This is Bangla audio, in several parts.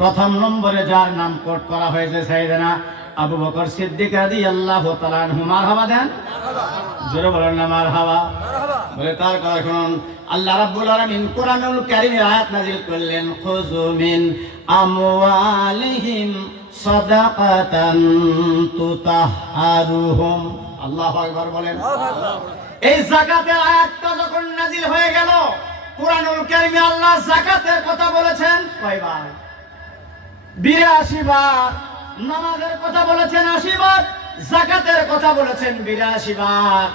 প্রথম নম্বরে যার নাম কোট করা হয়েছে সাইয়েদনা আবু বকর সিদ্দিক রাদিয়াল্লাহু তাআলা আনহু। মারহাবা দেন, জোরে বলেন না মারহাবা। বলে তার কথা শুনুন, আল্লাহ রাব্বুল আলামিন কোরআনুল কারীমের আয়াত নাযিল করলেন, খুযু মিন আমওয়ালিহিম সাদাকাতান তুতাহহারুহুম। আল্লাহু আকবার বলেন। এই যাকাতের আয়াতটা যখন নাযিল হয়ে গেল, কোরআনুল কারীমে আল্লাহ যাকাতের কথা বলেছেন কয়বার? 82 বার। নামাজের কথা বলেছেন 80 বার, যাকাতের কথা বলেছেন 82 বার।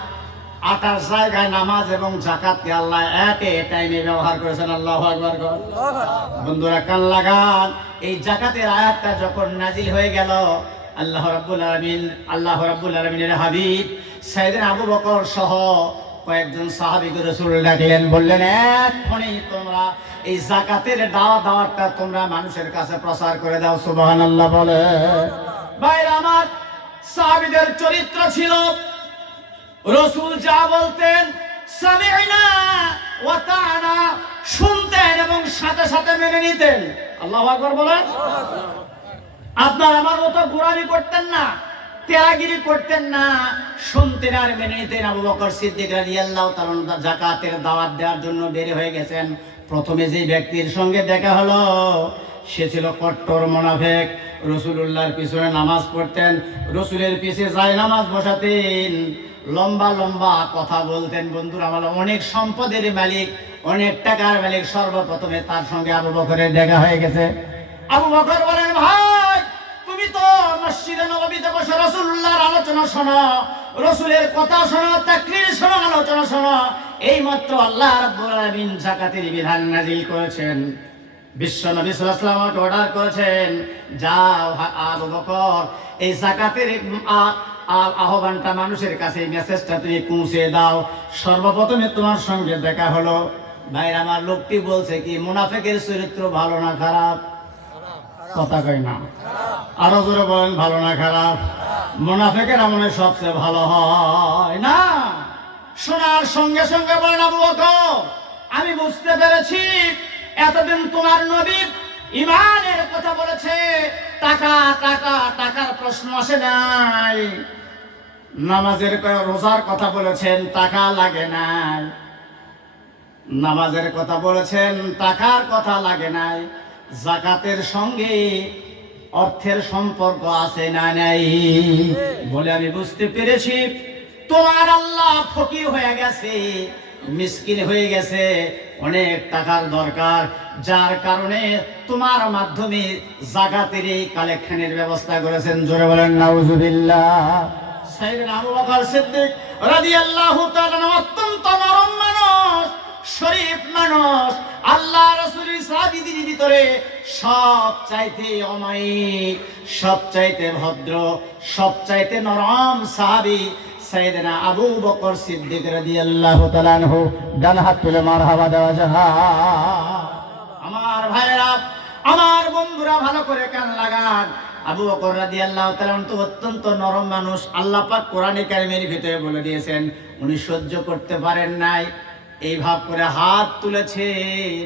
28 জায়গায় নামাজ এবং যাকাতকে আল্লাহ একে টাইমে ব্যবহার করেছেন। আল্লাহু আকবার। বন্ধুরা কান লাগান, এই যাকাতের আয়াতটা যখন নাযিল হয়ে গেল, আল্লাহ রাব্বুল আলামিনের হাবিব সাইয়েদনা আবু বকর সহ কয়েকজন সাহাবীকে রাসূল ডাকলেন, বললেন, এক্ষুনি তোমরা এই যাকাতের দাওয়াতটা তোমরা মানুষের কাছে প্রচার করে দাও। সুবহানাল্লাহ বলে। ভাইরা আমার, সাহাবীদের চরিত্র ছিল, রাসূল যা বলতেন সামি'না ওয়া তা'না, শুনতেন এবং সাথে সাথে মেনে নিতেন। আল্লাহু আকবার বলেন। আপনার আমার মতো গোড়ামি করতেন না, ত্যাগিরি করতেন না, শুনতেন আর মেনে নিতেন। আবু বকর সিদ্দিক রাদিয়াল্লাহু তাআলা যাকাতের দাওয়াত দেওয়ার জন্য বের হয়ে গেছেন। প্রথমে যে ব্যক্তির সঙ্গে দেখা হলো সে ছিল কট্টর মুনাফিক। রাসূলুল্লাহর পিছনে নামাজ পড়তেন, রাসূলের পিছে যায় নামাজ বসাতেন, লম্বা লম্বা কথা বলতেন। বন্ধুরা আমার, অনেক সম্পদের মালিক, অনেক টাকার মালিক। সর্বপ্রথমে তার সঙ্গে আবু বকরের দেখা হয়ে গেছে। আবু বকর বলেন, ভাই তুমি তো মসজিদে নববীতে বসে রাসূলুল্লাহর আলোচনা শোনো, রাসূলের কথা শোনো, তাকরীর শোনো, আলোচনা শোনো। এইমাত্র আল্লাহ রাব্বুল আলামিন যাকাতের বিধান নাযিল করেছেন। বিশ্ব নবী সাল্লাল্লাহু আলাইহি ওয়াসাল্লাম অর্ডার করেছেন, যাও আবু বকর এই যাকাতের আহ্বানটা মানুষের কাছে, মেসেজটা তুমি পৌঁছে দাও। সর্বপ্রথমে তোমার সঙ্গে দেখা হলো। ভাইরা আমার, লোকটি বলছে কি, মুনাফিকের চরিত্র ভালো না খারাপ? কথা কই না, আরো জোরে বলেন, ভালো না খারাপ? মুনাফিকের আমলে সবচেয়ে ভালো হয় না। শোনার সঙ্গে সঙ্গে বলেন, আবু বকর আমি বুঝতে পেরেছি এতদিন তোমার নবী ঈমানের কথা বলেছে, টাকা টাকা টাকার প্রশ্ন আসে নাই। নামাজের রোজার কথা বলেছেন, টাকা লাগে নাই। নামাজের কথা বলেছেন, টাকার কথা লাগে নাই। যাকাতের সঙ্গে অর্থের সম্পর্ক আছে না নাই? বলে আমি বুঝতে পেরেছি তোমার আল্লাহ ফকির হয়ে গেছে, মিসকিন হয়ে গেছে, অনেক টাকার দরকার, যার কারণে তোমার মাধ্যমে যাকাতের এই কালেকশনের ব্যবস্থা করেছেন। জোরে বলেন নাউজুবিল্লাহ। সাইয়েদনা আবু বকর সিদ্দিক রাদিয়াল্লাহু তাআলা অত্যন্ত নরম মানুষ, শরীফ মানুষ, আল্লাহ রাসূলের সাহাবীদের ভিতরে সবচাইতে অমায়িক, সবচাইতে ভদ্র, সবচাইতে নরম সাহাবী সাইয়েদনা আবু বকর সিদ্দিক রাদিয়াল্লাহু তাআলা আনহু। ডান হাত তুলে মারহাবা দেওয়া যায়। আমার ভাইরা, আমার বন্ধুরা, ভালো করে কান লাগান। আবু বকর রাদিয়াল্লাহু তাআলা তো অত্যন্ত নরম মানুষ। আল্লাহ পাক কোরআনে কারীমের ভিতরে বলে দিয়েছেন, উনি সহ্য করতে পারেন নাই, এই ভাব করে হাত তুলেছেন।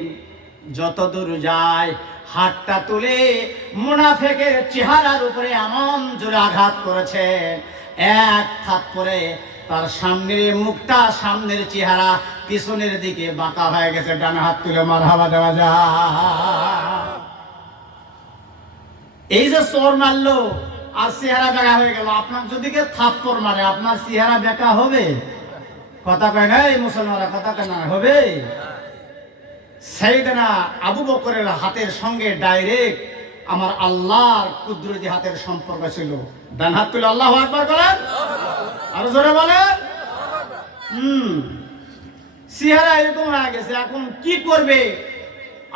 যত দূর যায় হাতটা তুলে মুনাফিকের চেহারার উপরে এমন জোরে আঘাত করেছেন, এক থাপ্পড়ে তার সামনের মুখটা, সামনের চেহারা পিছনের দিকে বাঁকা হয়ে গেছে। ডান হাত তুলে মারহাবা দেওয়া যায়। এই যে চোর মারলো আর চেহারা বেঁকা হয়ে গেল, আপনার যদি কেউ থাপ্পড় মারে আপনার চেহারা বেঁকা হবে? কথা কয় না এই মুসলমানরা, কথা কয় না হবে? সাইয়েদনা আবু বকরের হাতের সঙ্গে ডাইরেক্ট আমার আল্লাহর কুদরতি হাতের সম্পর্ক ছিল। ডান হাত তুলে আল্লাহু আকবার করেন, আরো জোরে বলেন। চেহারা এরকম হয়ে গেছে, এখন কি করবে?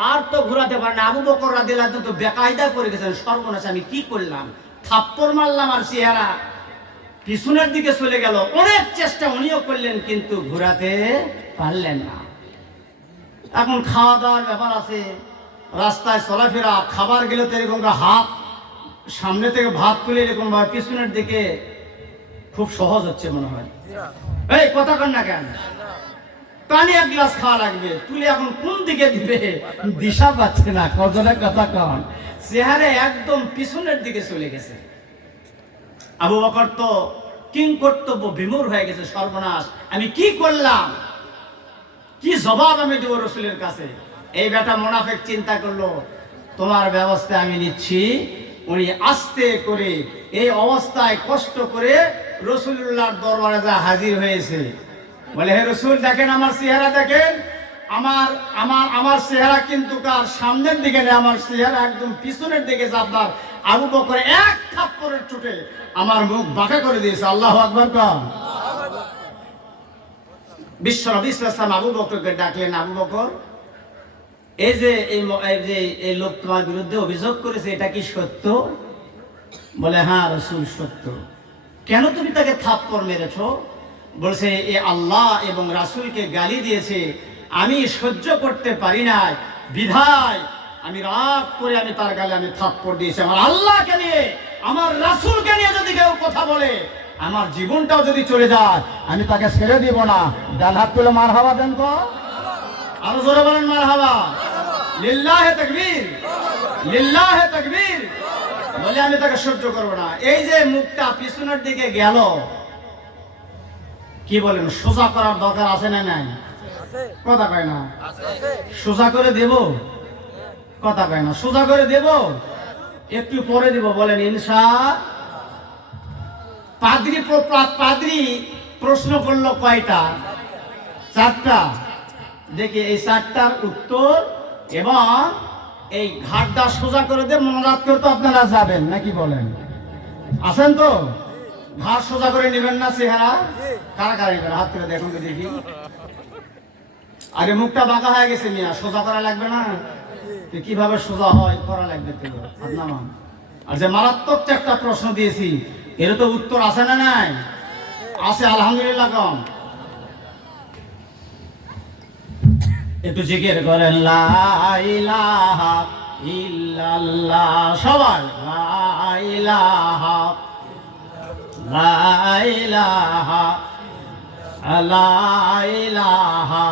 আর তো ঘোরাতে পারে না। আবু বকর রাদিয়াল্লাহু আনহু তো বেকায়দা করে গেছেন, সর্বনাশ আমি কি করলাম, থাপ্পড় মারলাম আর চেহারা পিছনের দিকে চলে গেল। অনেক চেষ্টা উনিও করলেন, কিন্তু ঘোরাতে পারলেন না। এখন খাওয়া দাওয়ার ব্যাপার আছে, রাস্তায় চলাফেরা, খাবার গেলে তো এরকম হাত সামনে থেকে ভাত তুলে এরকম ভাবে পিছনের দিকে খুব সহজ হচ্ছে মনে হয়। এই কথা কন না কেন? পানি এক গ্লাস খাওয়া লাগবে, তুলে এখন কোন দিকে দিবে দিশা পাচ্ছে না। কজনের কথা কন, চেহারা একদম পিছনের দিকে চলে গেছে। আবু বকর তো কিং কর্তব্য বিমূঢ় হয়ে গেছে, সর্বনাশ, আমি কি করলাম, কি জবাব আমি দেব রসুলের কাছে। এই বেটা মুনাফিক চিন্তা করলো, তোমার ব্যবস্থা আমি নিচ্ছি। উনি আস্তে করে এই অবস্থায় কষ্ট করে রসুলুল্লাহর দরবারে যা হাজির হয়েছে। বলে, হে রসুল, দেখেন আমার চেহারা, দেখেন আমার আমার আমার চেহারা কিন্তু কার সামনের দিকে নেই, আমার চেহারা একদম পিছনের দিকে। আপনার আবু বকর এক থাপ্পড়ের চোটে আমার মুখ বাঁকা করে দিয়েছে। আল্লাহু আকবার কন। বিশ্বনবী সাল্লাল্লাহু আলাইহি ওয়াসাল্লাম আবু বকরকে ডাকলেন, আবু বকর, এই যে এই লোক তোমার বিরুদ্ধে অভিযোগ করেছে, এটা কি সত্য? বলে, হ্যাঁ রসুল, সত্য। কেন তুমি তাকে থাপ্পড় মেরেছো? বলছে, এ আল্লাহ এবং রাসূলকে গালি দিয়েছে, আমি সহ্য করতে পারি না, বিধায় আমি রাগ করে আমি তার গালে আমি থাপ্পড় দিয়েছি। আমার আল্লাহকে নিয়ে, আমার রাসূলকে নিয়ে যদি কেউ কথা বলে, আমার জীবনটাও যদি চলে যায়, আমি তাকে ছেড়ে দিব না। ডান হাত তুলে মারহাবা দেন তো, আরো জোরে বলেন মারহাবা। লিল্লাহে তাকবীর, লিল্লাহে তাকবীর। বলে, আমি তাকে সহ্য করব না। এই যে মুখটা পিছনের দিকে গেল, কি বলেন, সোজা করার দরকার আছে না নাই? কথা কয় না। সোজা করে দেব? কথা কয় না। সোজা করে দেব? একটু পরে দেব, বলেন ইনশাআল্লাহ। পাদ্রী প্রশ্ন করলো কয়টা? 4টা। দেখি এই 4টার উত্তর এবং এই ঘাটটা সোজা করে দিয়ে মনোরাত করে তো আপনারা যাবেন নাকি বলেন? আছেন তো? ঘাট সোজা করে নেবেন না চেহারা? কারা কারা নেবেন হাত করে দেখুন তো দেখি। আরে মুখটা বাঁকা হয়ে গেছে মিয়া, সোজা করা লাগবে না? কিভাবে সোজা হয় করা লাগবে তো। আর যে মারাত্মক 4টা প্রশ্ন দিয়েছি, এর তো উত্তর আছে না নাই? আছে, আলহামদুলিল্লাহ কম। একটু জিকির করেন, লা ইলাহা ইল্লাল্লাহ। সবাই লা ইলাহা, লা ইলাহা, লা ইলাহা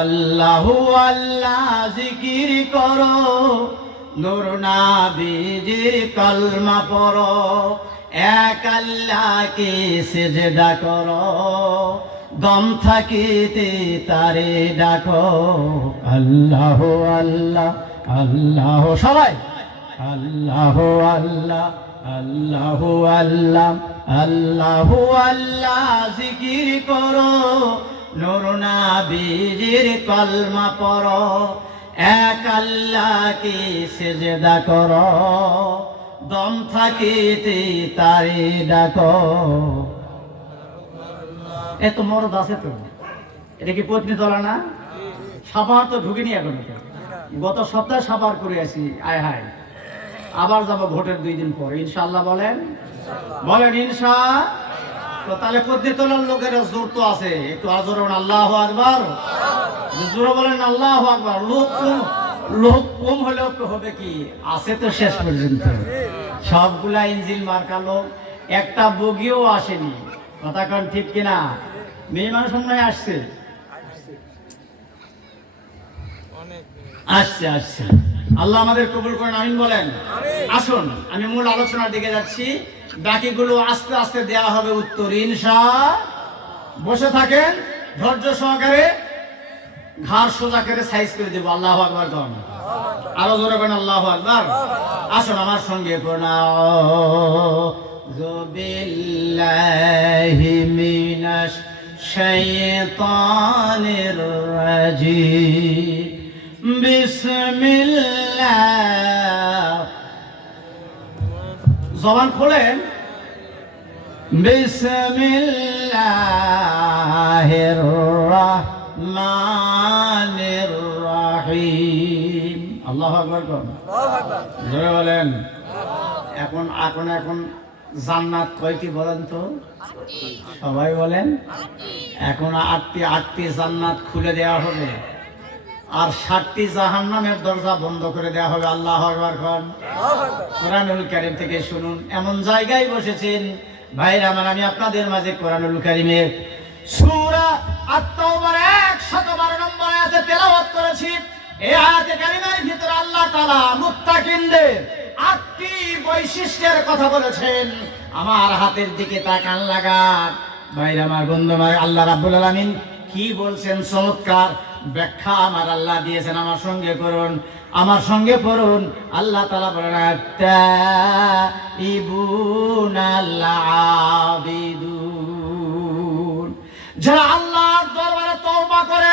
আল্লাহু আল্লাহ। জিকির করো, নূর নবীজির কলমা পড়ো, এক আল্লাহকে সিজদা করো, দম থাকিতে তারে ডাকো। আল্লাহু আল্লাহ, আল্লাহ। সবাই আল্লাহু আল্লাহ, আল্লাহু আল্লাহ, আল্লাহু আল্লাহ। জিকির করো, নূর নবীজির কলমা পড়ো, এক আল্লাহকে সিজদা করো, দম থাকিতে তারে ডাকো। এত মরদ আছে তো, এটা কি পত্নী তোলা না? সাভার তো ঢুকিনি এখন। গত সপ্তাহে সাভার করে আসি, আয় হায়। আবার যাব ভোটের 2 দিন পরে ইনশাআল্লাহ। বলেন, বলেন ইনশাআল্লাহ। তো তাহলে পত্নী তোলার লোকের জোর তো আছে, একটু আজর আল্লাহু আকবার। জোরে বলেন আল্লাহু আকবার। লোক কম হলেও হবে কি, আছে তো শেষ পর্যন্ত। সবগুলা ইঞ্জিন মার্কা লোক, একটা বগিও আসেনি। কথা কন ঠিক কিনা? মেয়ে মানুষ মনে আসছে, আসছে আসছে। আল্লাহ আমাদের কবুল করেন, আমিন বলেন। আসুন আমি মূল আলোচনার দিকে যাচ্ছি, বাকিগুলো আস্তে আস্তে দেওয়া হবে উত্তর ইনশাআল্লাহ। বসে থাকেন ধৈর্য সহকারে, ঘাড় সোজা করে সাইজ করে দেব। আল্লাহু আকবার কন, আরো জোরে কন আল্লাহু আকবার। আসুন আমার সঙ্গে আউযু বিল্লাহি মিনাশ শাইতানির রাজিম, বিসমিল্লাহ। জবান খোলেন, বিসমিল্লাহির রাহমানির রাহিম। আল্লাহু আকবার কোন, জোরে বলেন। এখন এখন এখন জান্নাত কয়টি বলেন তো? সবাই বলেন। এখন 8টি জান্নাত খুলে দেওয়া হবে, আর 7টি জাহান্নামের দরজা বন্ধ করে দেওয়া হবে। আল্লাহু আকবার কোন। কোরআনুল কারীম থেকে শুনুন। এমন জায়গায় বসেছেন ভাইরা আমার, আমি আপনাদের মাঝে কোরআনুল কারীমের সূরা আত-তাওবার 112 নম্বর আয়াতে তেলাওয়াত করেছি। এই আয়াতে কারিমার ভিতরে আল্লাহ তাআলা মুত্তাকিনদের 8টি বৈশিষ্ট্যের কথা বলেছেন। আমার হাতের দিকে তাকান লাগান ভাইরা, আমার বন্ধু ভাই, আল্লাহ রাব্বুল আলামিন কি বলছেন চমৎকার ব্যাখ্যা আমার আল্লাহ দিয়েছেন। আমার সঙ্গে করুন, আমার সঙ্গে পড়ুন। আল্লাহ তাআলা বলেন তাইবুনাল আবিদুন, যারা আল্লাহর দরবারে তওবা করে,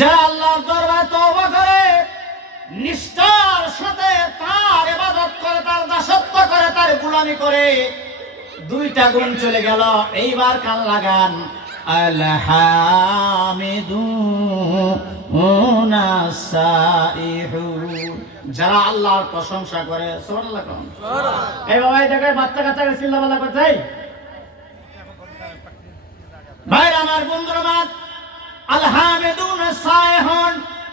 যারা আল্লাহর দরবারে তওবা করে, নিষ্ঠার সাথে তার ইবাদত করে, তার দাসত্ব করে, তার গোলামি করে, 2টা গুণ চলে গেল। এইবার কান লাগান, আল হামিদুন আস-সাইহুন, যারা আল্লাহর প্রশংসা করে। সুবহানাল্লাহ। এই বাবা, এই জায়গায় বাচ্চা কাচ্চাকে চিল্লাপাল্লা করতে চাই ভাই আমার বন্ধুরা। আমার আল হামিদুন আস-সাইহুন,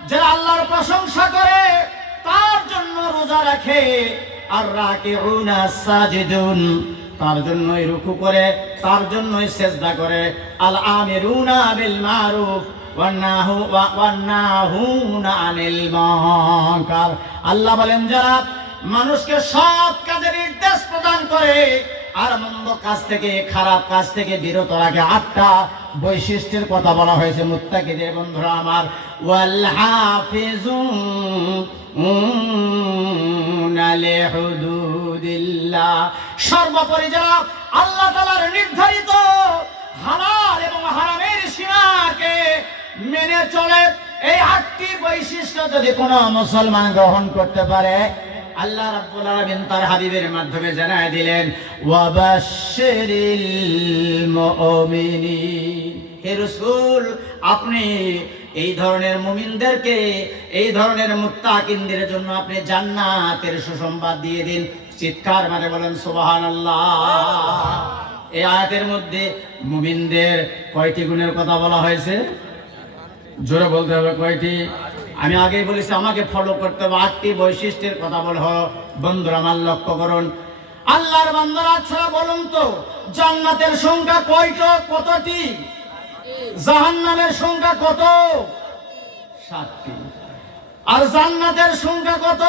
যারা আল্লাহর প্রশংসা করে, তার জন্য রোজা রাখে। আর রাকিউন আস-সাজিদুন, তার জন্যই রুকু করে, তার জন্যই সেজদা করে। আল আমিরুনা বিল মারুফ ওয়ান নাহুনা আনিল মুনকার, আল্লাহ বলেন যারা মানুষকে সৎ কাজের নির্দেশ প্রদান করে আর মন্দ কাজ থেকে, খারাপ কাজ থেকে বিরত রাখে। 8টা বৈশিষ্ট্যের কথা বলা হয়েছে মুত্তাকিদের। বন্ধুরা আমার, ওয়াল হাফিজুনা লিহুদুদিল্লাহ, সর্বোপরি যারা আল্লাহ তাআলার নির্ধারিত হালাল এবং হারামের সীমাকে মেনে চলে। এই 8টি বৈশিষ্ট্য যদি কোনো মুসলমান গ্রহণ করতে পারে, আল্লাহ রাব্বুল আলামিন তার হাবিবের মাধ্যমে জানায় দিলেন, ওয়াবাশশিরিল মুমিনিন, হে রাসূল আপনি এই ধরনের মুমিনদেরকে, এই ধরনের মুত্তাকিনদের জন্য আপনি জান্নাতের সুসংবাদ দিয়ে দিন। চিৎকার মানে বলেন সুবহানাল্লাহ। এই আয়াতের মধ্যে মুমিনদের কয়টি গুণের কথা বলা হয়েছে? জোরে বলতে হবে কয়টি? আমি আগেই বলেছি আমাকে ফলো করতে হবে। 8টি বৈশিষ্ট্যের কথা বলা হলো। বন্ধুরা আমার লক্ষ্য করুন, আল্লাহর বান্দারা ছাড়া বলুন তো জান্নাতের সংখ্যা কতটি? জাহান্নামের সংখ্যা কত? 7টি। আর জান্নাতের সংখ্যা কত?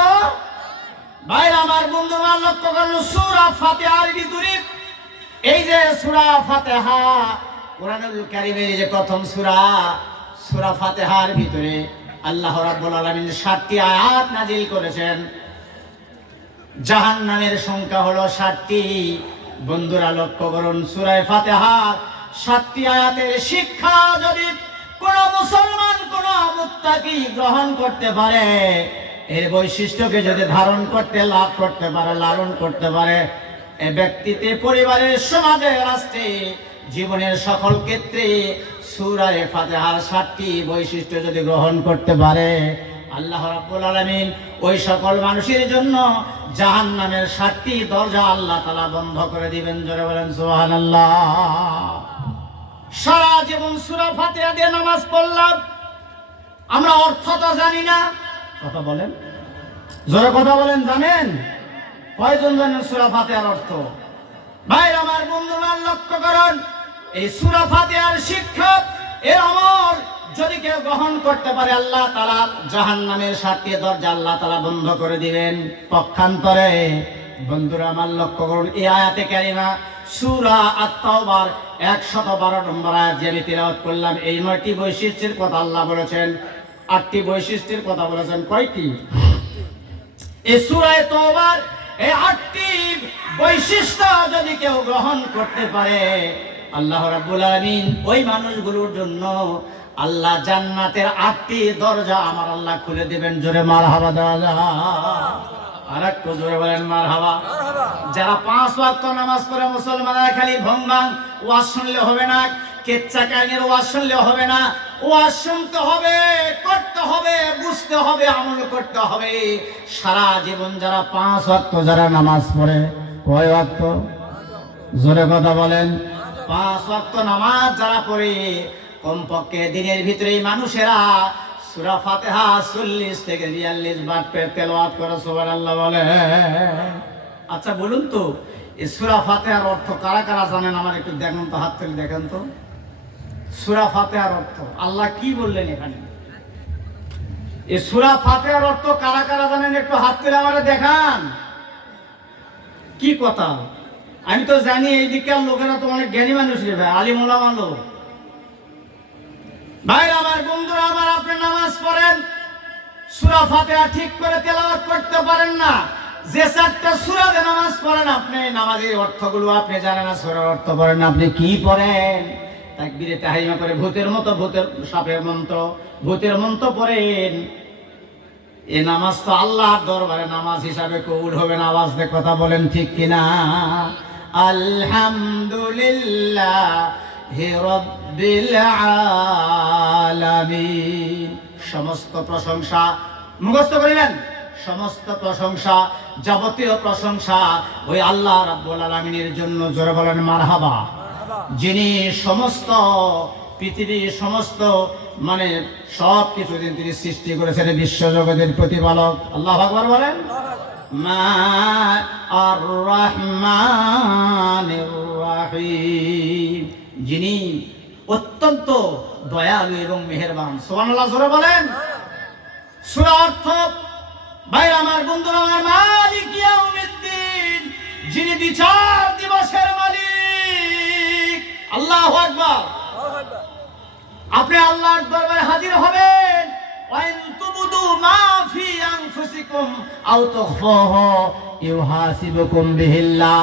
ভাই আমার বন্ধুরা লক্ষ্য করুন, সূরা ফাতিহার ভিতরে, এই যে সূরা ফাতিহা কোরআনুল কারীমের যে প্রথম সূরা, সূরা ফাতিহার ভিতরে আল্লাহ রাব্বুল আলামিন 7টি আয়াত নাজিল করেছেন। জাহান্নামের সংখ্যা হলো 7টি। বন্ধুরা লক্ষ্য করুন, সূরা ফাতিহা 7টি আয়াতের শিক্ষা যদি কোন মুসলমান, কোন মুত্তাকি গ্রহণ করতে পারে, এর বৈশিষ্ট্যকে যদি ধারণ করতে, লাভ করতে পারে, লালন করতে পারে, এ ব্যক্তিতে, পরিবারে, সমাজে, রাষ্ট্রে, জীবনের সকল ক্ষেত্রে সূরা ফাতিহার 7টি বৈশিষ্ট্য যদি গ্রহণ করতে পারে, আল্লাহ রাব্বুল আলামিন ওই সকল মানুষের জন্য জাহান্নামের 7টি দরজা আল্লাহ তাআলা বন্ধ করে দিবেন। জোরে বলেন সুবহানাল্লাহ। সারা জীবন সূরা ফাতিহা দিয়ে নামাজ পড়লাম, আমরা অর্থ তো জানি না। কথা বলেন, জোরে কথা বলেন, জানেন? কয়জন জানেন সূরা ফাতিহার অর্থ? ভাই আমার বন্ধুরা লক্ষ্য করুন, এই সূরা ফাতিহার শিক্ষা, এর আমল যদি কেউ গ্রহণ করতে পারে, আল্লাহ তাআলা জাহান্নামের 7টি দরজা আল্লাহ তাআলা বন্ধ করে দিবেন। পক্ষান্তরে বন্ধুরা আমার লক্ষ্য করুন, এই আয়াতে কারিমা সূরা আত-তাওবার 112 নম্বর আয়াত যে আমি তিলাওয়াত করলাম, এই 9টি বৈশিষ্ট্যের কথা আল্লাহ বলেছেন। 8টি বৈশিষ্ট্যের কথা বলেছেন কয়টি? এই সূরা তাওবার এই 8টি বৈশিষ্ট্য যদি কেউ গ্রহণ করতে পারে, আল্লাহ রাব্বুল আলামিন ওই মানুষগুলোর জন্য আল্লাহ জান্নাতের 8টি দরজা আমার আল্লাহ খুলে দিবেন। জোরে মারহাবা দেওয়া যায়? আরেকটু জোরে বলেন মারহাবা। যারা 5 ওয়াক্ত নামাজ পড়ে মুসলমানরা খালি ভঙ্গাং ওয়াজ শুনলে হবে না, কেচ্চা কাহিনীর ওয়াজ শুনলে হবে না, ওয়াজ শুনতে হবে, করতে হবে, বুঝতে হবে, আমল করতে হবে। সারা জীবন যারা 5 ওয়াক্ত যারা নামাজ পড়ে, কয় ওয়াক্ত? জোরে কথা বলেন। 5 ওয়াক্ত নামাজ যারা পড়ে, কমপক্ষে দিনের ভিতরেই মানুষেরা সূরা ফাতিহা 40 থেকে 42 বার তেলাওয়াত করে সুবহানাল্লাহ বলে। আচ্ছা বলুন তো, এই সূরা ফাতিহার অর্থ কারা কারা জানেন? আমার একটু দেখুন তো, হাত তুলে দেখেন তো। সূরা ফাতিহার অর্থ আল্লাহ কি বললেন এখানে? এই সূরা ফাতিহার অর্থ কারা কারা জানেন? একটু হাত তুলে আমারে দেখান। কি কথা? আমি তো জানি এই দিককার লোকেরা তো অনেক জ্ঞানী মানুষ রে ভাই, আলিম ওলামা লোক। ভাই আমার বন্ধুরা আমার, আপনি নামাজ পড়েন, সূরা ফাতিহা ঠিক করে তেলাওয়াত করতে পারেন না, যে চারটা সূরা দিয়ে নামাজ পড়েন আপনি নামাজের অর্থগুলো আপনি জানেন না, সূরার অর্থ পড়েন না, আপনি কি পড়েন? তাকবীরে তাহরিমা করে ভূতের মতো, ভূতের সাপের মন্ত্র, ভূতের মন্ত্র পড়েন। এই নামাজ তো আল্লাহর দরবারে নামাজ হিসাবে কবুল হবে না। আওয়াজ দিয়ে কথা বলেন ঠিক কিনা? আলহামদুলিল্লাহি রাব্বিল আলামিন। সমস্ত প্রশংসা মুখস্থ করিলেন, সমস্ত প্রশংসা, যাবতীয় প্রশংসা ওই আল্লাহ রাব্বুল আলামিনের জন্য। জোরে বলেন মারহাবা। যিনি সমস্ত পৃথিবীর সমস্ত মানে সব কিছু তিনি সৃষ্টি করেছেন, বিশ্ব জগতের প্রতিপালক। আল্লাহু আকবার বলেন। মা আর রহমানির রহিম, যিনি অত্যন্ত দয়ালু এবং মেহেরবান। সুবহানাল্লাহ জোরে বলেন। সূরা অর্থ ভাই আমার বন্ধুরা আমার, মালিক ইয়াউমিদ্দিন, যিনি বিচার দিবসের মালিক। আল্লাহু আকবার। আপনি আল্লাহর দরবারে হাজির হবেন। ওয়াইন তুবদু মা ফি আনফুসিকুম আও তুখফুহু ইউহাসিবুকুম বিহিল্লাহ।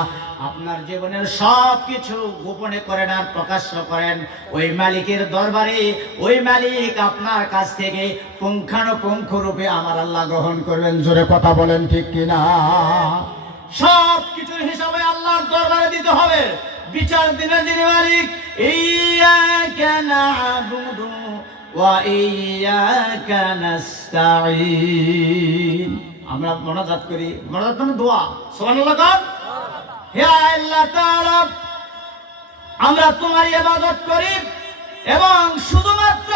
আপনার জীবনের সব কিছু গোপনে করেন আর প্রকাশ্য করেন, ওই মালিকের দরবারে ওই মালিক আপনার কাছ থেকে পুঙ্খানুপুঙ্খ রূপে আমার আল্লাহ গ্রহণ করবেন। জোরে কথা বলেন ঠিক কিনা? সব কিছুর হিসাবে আল্লাহর দরবারে দিতে হবে। বিচার দিনের যিনি মালিক, ইয়্যাকা না'বুদু ওয়া ইয়্যাকা নাস্তাঈন। আমরা মোনাজাত করি, মোনাজাত মানে দোয়া। সুবহানাল্লাহ কর। হে আল্লাহ তাআলা, আমরা তোমার ইবাদত করি এবং শুধুমাত্র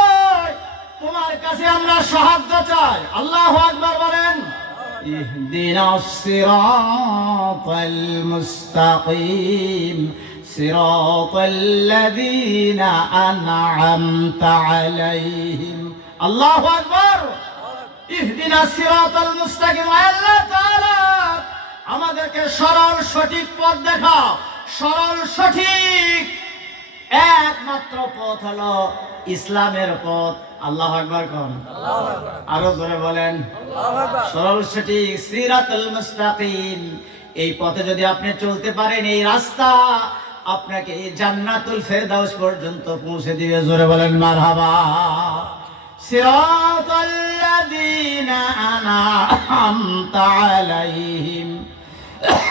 তোমার কাছে আমরা সাহায্য চাই। আল্লাহু আকবার বলেন। ইহদিনাস সিরাতাল মুস্তাকিম সিরাতাল্লাযীনা আন'আমতা আলাইহিম। আল্লাহু আকবার। ইহদিনাস সিরাতাল মুস্তাকিম। আল্লাহ তাআলা আমাদেরকে সরল সঠিক পথ দেখাও। সরল সঠিক একমাত্র পথ হলো ইসলামের পথ। আল্লাহু আকবার কোন? আরো জোরে বলেন। সরল সঠিক সিরাতুল মুস্তাকিম, এই পথে যদি আপনি চলতে পারেন, এই রাস্তা আপনাকে জান্নাতুল ফেরদাউস পর্যন্ত পৌঁছে দিবে। জোরে বলেন মারহাবা। সিরাতাল্লাযীনা আন'আমতা আলাইহিম।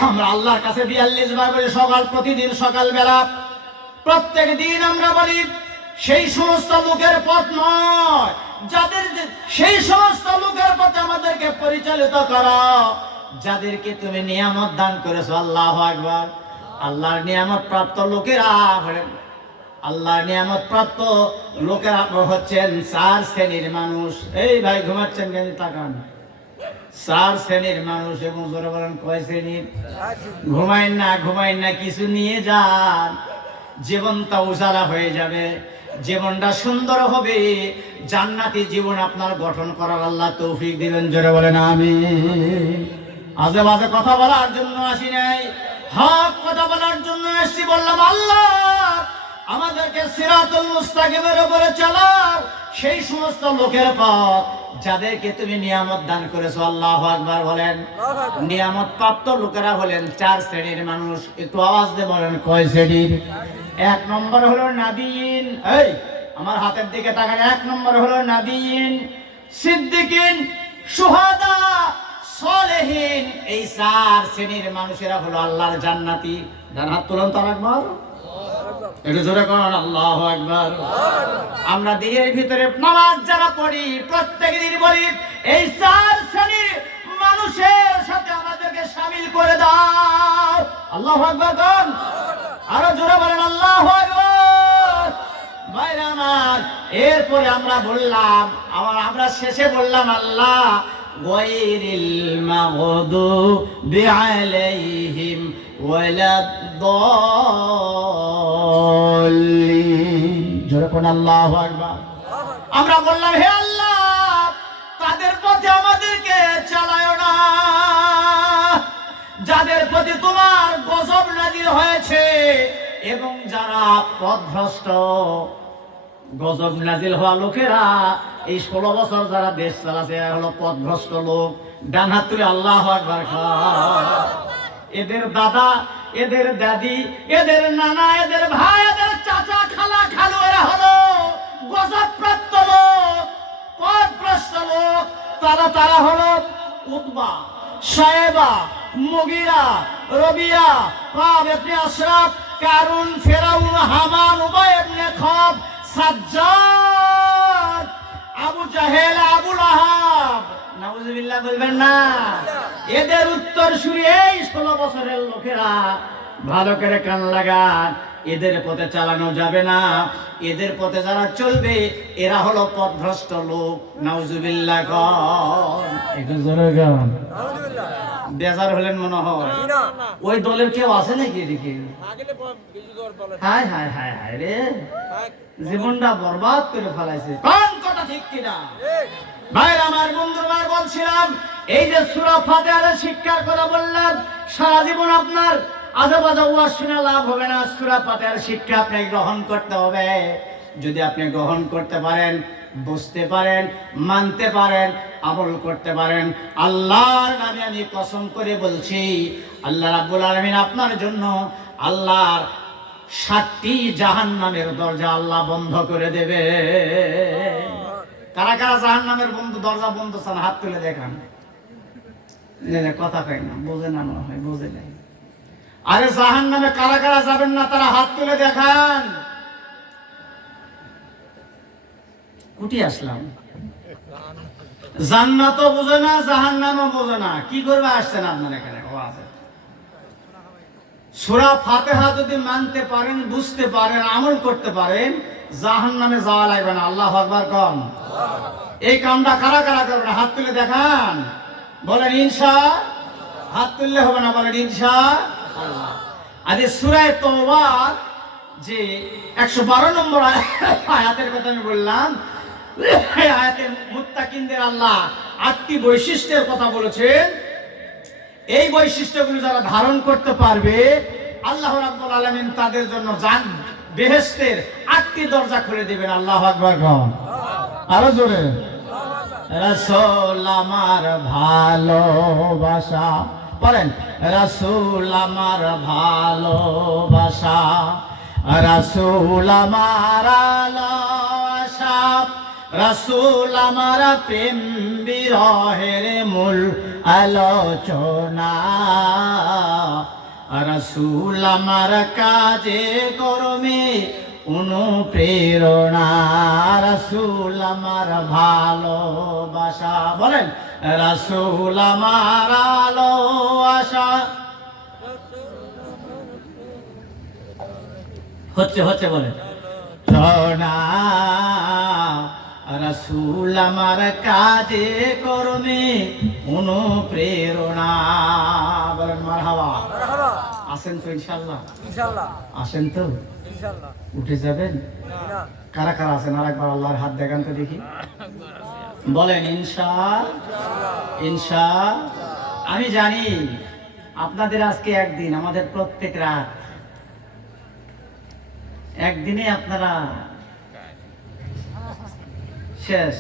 আমরা আল্লাহর কাছে 42 বার বলি সকাল, প্রতিদিন সকালবেলা, প্রত্যেক দিন আমরা বলি সেই সমস্ত লোকের পথ নয় যাদের, সেই সমস্ত লোকের পথে আমাদেরকে পরিচালিত করো যাদেরকে তুমি নিয়ামত দান করেছো। আল্লাহু আকবার। আল্লাহর নিয়ামত প্রাপ্ত লোকেরা হলেন, আল্লাহর নিয়ামত প্রাপ্ত লোকেরা হচ্ছেন 4 শ্রেণীর মানুষ। এই ভাই ঘুমাচ্ছেন কেন? তাকান। 4 শ্রেণীর মানুষ। এবং জোরে বলেন কয় শ্রেণীর? ঘুমাইন না, ঘুমাইন না, কিছু নিয়ে যান। জীবনটা উজালা হয়ে যাবে, জীবনটা সুন্দর হবে, জান্নাতি জীবন আপনার গঠন করার আল্লাহ তৌফিক দিবেন। জোরে বলেন আমিন। আজে বাজে কথা বলার জন্য আসি নাই, হক কথা বলার জন্য এসেছি। বললাম আল্লাহ আমাদেরকে সিরাতুল মুস্তাকিমের উপরে চালাও, সেই সমস্ত লোকের পথ যাদেরকে তুমি নিয়ামত দান করেছো। আল্লাহু আকবার বলেন। নিয়ামত প্রাপ্ত লোকেরা হলেন 4 শ্রেণীর মানুষ। একটু আওয়াজ দিয়ে বলেন কয় শ্রেণীর? 1 নম্বর হলো নাবিয়িন। এই আমার হাতের দিকে তাকান। 1 নম্বর হলো নাবিয়িন, সিদ্দিকিন, শুহাদা, সালেহিন। এই 4 শ্রেণীর মানুষেরা হলো আল্লাহর জান্নাতি। ডান হাত তুলুন তার একবার, একটু জোরে করুন আল্লাহু আকবার। আমরা দিনের ভিতরে নামাজ যারা পড়ি প্রত্যেক দিন বলি এই 4 শ্রেণীর মানুষের সাথে আমাদেরকে শামিল করে দাও। আল্লাহু আকবার কোন? আরো জোরে বলেন আল্লাহু আকবার। ভাইরা আমার, এরপরে আমরা বললাম, আমরা শেষে বললাম আল্লাহ গায়রিল মাগদুবি আলাইহিম ওয়ালাদ-দাল্লিন। জোরে কোন আল্লাহু আকবার। আমরা বললাম হে আল্লাহ তাদের পথে আমাদেরকে চালায়ো না যাদের প্রতি তোমার গজব নাযিল হয়েছে এবং যারা পথভ্রষ্ট। গজব নাযিল হওয়া লোকেরা এই 16 বছর যারা দেশ চালাছে হলো পথভ্রষ্ট লোক। ডান হাত তুলে আল্লাহু আকবার। এদের দাদা, এদের দাদি, এদের নানা, এদের ভাই, এদের চাচা, খালা, খালু এরা হলো গজবপ্রাপ্ত লোক, পথভ্রষ্ট লোক। তারা হলো উতবা, শায়বা, মুগীরা, রবিয়া, কাব ইবনে আশরাফ, কারুন, ফিরাউন, হামান, উবাই ইবনে খাব, সাজ্জাদ, আবু জাহেল, আবু লাহাব। নাউজুবিল্লাহ বলবেন না। এদের উত্তরসূরি এই 16 বছরের লোকেরা। ভালো করে কান লাগান, এদের পথে চালানো যাবে না। এদের পথে যারা চলবে এরা হলো পথভ্রষ্ট লোক। নাউজুবিল্লাহ কন একটু জোরে গান। বেজার হলেন মনে হয়। ওই দলের কেউ আছে নাকি এদিকে? হায় হায় হায় হায় রে, জীবনটা বরবাদ করে ফেলাইছে। কোন কথা ঠিক কিনা ভাই? আমার বন্ধুরা বলছিলাম এই যে সূরা ফাতিহার শিক্ষার কথা বললাম, সারা জীবন আপনার আজেবাজে ওয়াজ শুনে লাভ হবে না। সূরা ফাতিহার শিক্ষা আপনাকে গ্রহণ করতে হবে। যদি আপনি গ্রহণ করতে পারেন, বুঝতে পারেন, মানতে পারেন, আমল করতে পারেন, আল্লাহর নামে আমি কসম করে বলছি আল্লাহ রাব্বুল আলামিন আপনার জন্য আল্লাহর 7টি জাহান্নামের দরজা আল্লাহ বন্ধ করে দেবে। কারা কারা জাহান্নামের দরজা বন্ধ চান? হাত তুলে দেখান। কথা কয় না, বোঝে না মনে হয়, বোঝে নাই। আরে জাহান্নামে কারা কারা যাবেন না তারা হাত তুলে দেখান। কুটি আসলাম, জান্নাতও বোঝে না, জাহান্নামও বোঝে না, কি করবে আসছেন আপনার এখানে? সূরা ফাতিহা যদি মানতে পারেন, বুঝতে পারেন, আমল করতে পারেন, জাহান্নামে যাওয়া লাগবে না। আল্লাহু আকবার কোন। এই কামটা কারা কারা করবেন? হাত তুলে দেখান, বলেন ইনশাআল্লাহ। হাত তুললে হবে না, বলেন ইনশাআল্লাহ। আজ সূরা তাওবা যে 112 নম্বর আয়াতের কথা আমি বললাম, এই আয়াতে মুত্তাকিনদের আল্লাহ 8টি বৈশিষ্ট্যের কথা বলেছেন। এই বৈশিষ্ট্যগুলো যারা ধারণ করতে পারবে আল্লাহ রাব্বুল আলামিন তাদের জন্য বেহেশতের 8টি দরজা খুলে দিবেন। আল্লাহু আকবার কোন। আরো জোরে। রাসূল আমার ভালোবাসা, বলেন রাসূল আমার ভালোবাসা, রাসূল আমার আশা, রাসূল আমার প্রেম বিরহের মূল আলোচনা, রাসূল আমার কাজে কর্মে অনুপ্রেরণা, রাসূল আমার ভালোবাসা, বলেন রাসূল আমার আলো আশা। হচ্ছে বলেন সোনা, রাসূল আমার কাজে কর্মে অনুপ্রেরণা, বলেন মারহাবা। আসেন তো ইনশাআল্লাহ? ইনশাআল্লাহ আসেন তো ইনশাআল্লাহ। উঠে যাবেন? কারা কারা আছেন আরেকবার আল্লাহর হাত দেখান তো দেখি, বলেন ইনশাআল্লাহ। ইনশাআল্লাহ। আমি জানি আপনাদের আজকে একদিন, আমাদের প্রত্যেক রাত একদিনে আপনারা শেষ।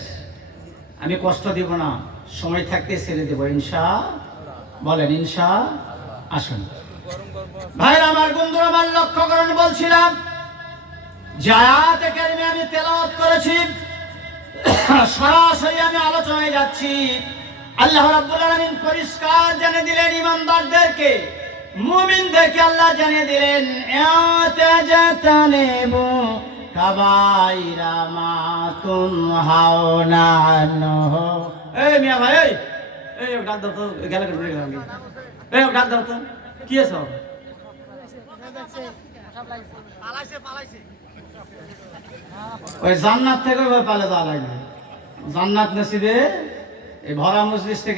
আমি কষ্ট দিব না, সময় থাকতে ছেড়ে দেব ইনশাআল্লাহ। বলেন ইনশাআল্লাহ। আসুন ভাই আমার, বন্ধুরা আমার, লক্ষ্য করেন বলছিলাম যে আয়াতে কারিমে আমি তেলাওয়াত করেছি, সরাসরি আমি আলোচনায় যাচ্ছি। আল্লাহ রাব্বুল আলামিন পরিষ্কার জানিয়ে দিলেন ইমানদারদেরকে, মুমিনদেরকে আল্লাহ জানিয়ে দিলেন ইয়াতাজাতানিবু কাবাইরা মা তুনহাউনা আনহু। এই মিয়া ভাই, এই ডাক দাও তো, গেলে করে গেলাম। এই ডাক দাও তো, কি আছে? ওই জান্নাত থেকে পালে যাওয়া লাগবে। জান্নাত নসিবে এই ভরা মজলিস থেকে